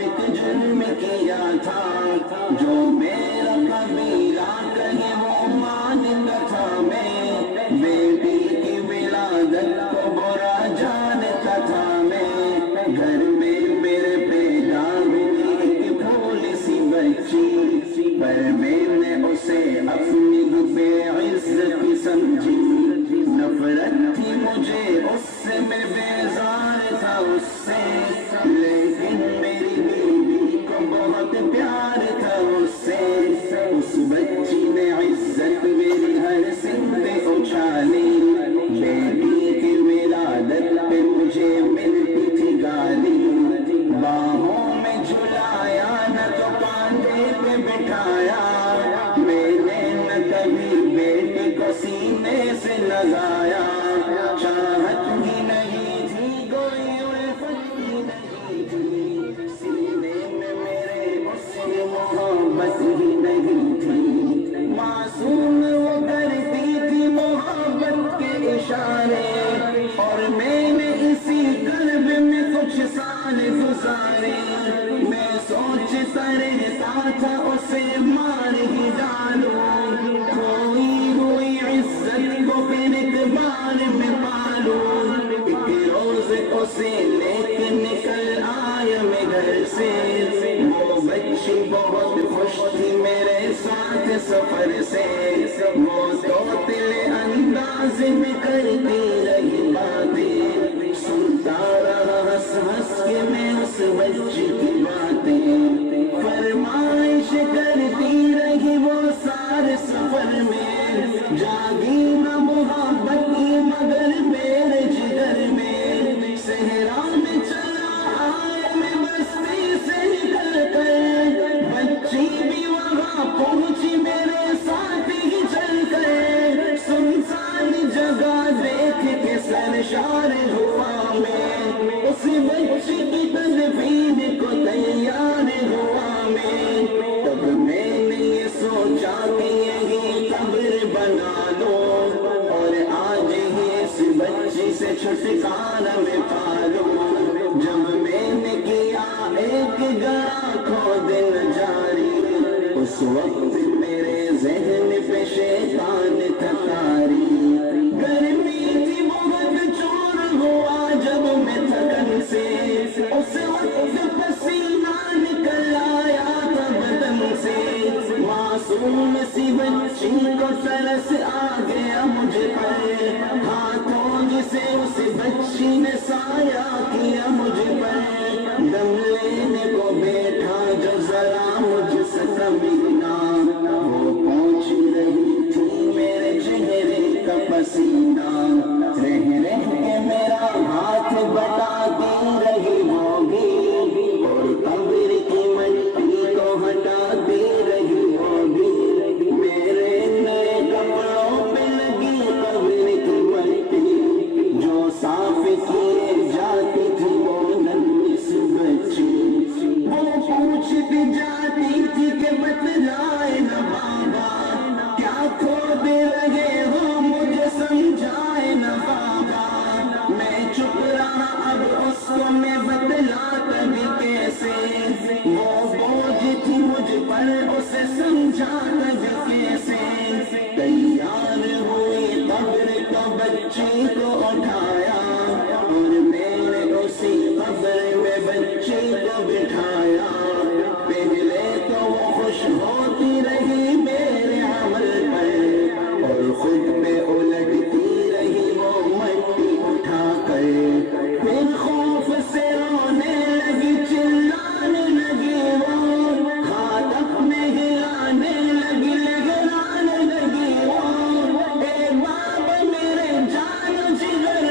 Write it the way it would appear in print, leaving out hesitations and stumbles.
ایک جرم کیا تھا، جو میرا کبیرہ کہے وہ مانتا تھا میں، بیٹی کی ولادت کو برا جانتا تھا میں، گھر میں میرے پیدا ہوئی ایک بھولی سی بچی، پر میں نے اسے اپنی بے عزتی سمجھی، نفرت تھی مجھے اس سے، میں بیزار تھا اس سے، لیکن میری بیوی کو بہت پیار تھا اس سے، اس بچی نے عزت میری ہر سن پہ اچھالی، بیٹی کی ولادت پہ مجھے ملتی تھی گالی، باہوں میں جھلایا نہ تو کاندھے پہ بٹھایا، میں نے نہ کبھی بیٹی کو سینے سے لگایا، چاہت ہی نہیں تھی کوئی الفت ہی نہیں تھی، سینے میں میرے اس سے محبت ہی نہیں تھی، معصوم وہ کرتی تھی محبت کے اشارے، اور میں نے اسی قلب میں کچھ سال گزارے، میں سوچتا رہتا تھا اسے مار ہی ڈالوں، کھوئی ہوئی عزت کو پھر ایک بار میں پالوں، ایک روز اسے لے کے نکل آیا میں گھر سے، وہ بچی بہت خوش تھی میرے ساتھ سفر سے، وہ طوطے انداز میں کرتی رہی باتیں، سنتا رہا ہنس ہنس کے میں اس بچی کی باتیں، فرمائش کرتی رہی وہ سارے سفر میں، جاگی نہ محبت کی مگر میرے جگر میں، صحرا میں چلا آیا میں بستی سے نکل کر، بچی بھی وہاں پہنچی میرے ساتھ ہی چل کر، سنسان جگہ دیکھ کے سرشار ہوا میں، اس بچی کی تدفین کو تیار ہوا میں، تب میں نے یہ سوچا کہ یہی قبر بنا لو، اور آج ہی اس بچی سے چھٹکارا میں پالوں، جب میں نے کیا ایک گڑا کھودن جاری، اس وقت میرے ذہن پہ شیطان تھا طاری، گرمی تھی بہت چور ہوا جب میں تھکن سے، اس وقت پسینہ نکل آیا تھا بدن سے، معصوم سی بچی کو ترس آ گیا مجھ پر، ہاتھوں جسے اس بچی نے سایہ کیا مجھ پر، دم لینے کو بیٹھا جو ذرا مجھ سے کمینہ، وہ پہنچ رہی تھی میرے چہرے کا پسینہ، رہ رہ کے میرا ہاتھ بٹاتی رہی ہوگی، اور قبر کی مٹی کو ہٹاتی رہی ہوگی، میرے نئے کپڑوں پہ لگی قبر کی مٹی، جو صاف کیے جاتی تھی وہ ننھی سی بچی، وہ پوچھتی جاتی تھی کہ بتلائے نہ بابا، کیا کھود رہے ہو مجھے سمجھائے نہ بابا، میں چپ رہا اب اس کو میں بتلاتا بھی کیسے، وہ بوجھ تھی مجھ پر اسے سمجھاتا بھی کیسے، تیار ہوئی قبر کو بچی کو اٹھایا، اور میں نے اسی قبر میں بچی کو بٹھایا، پہلے تو وہ خوش ہوتی رہی میرے عمل پر، اور خود پہ الٹتی رہی وہ مٹی اٹھا کر، پھر خوف سے رونے لگی چلانے لگی وہ، ہاتھ اپنے ہلانے لگی لگانے لگی وہ، اے بابا میرے جان جگر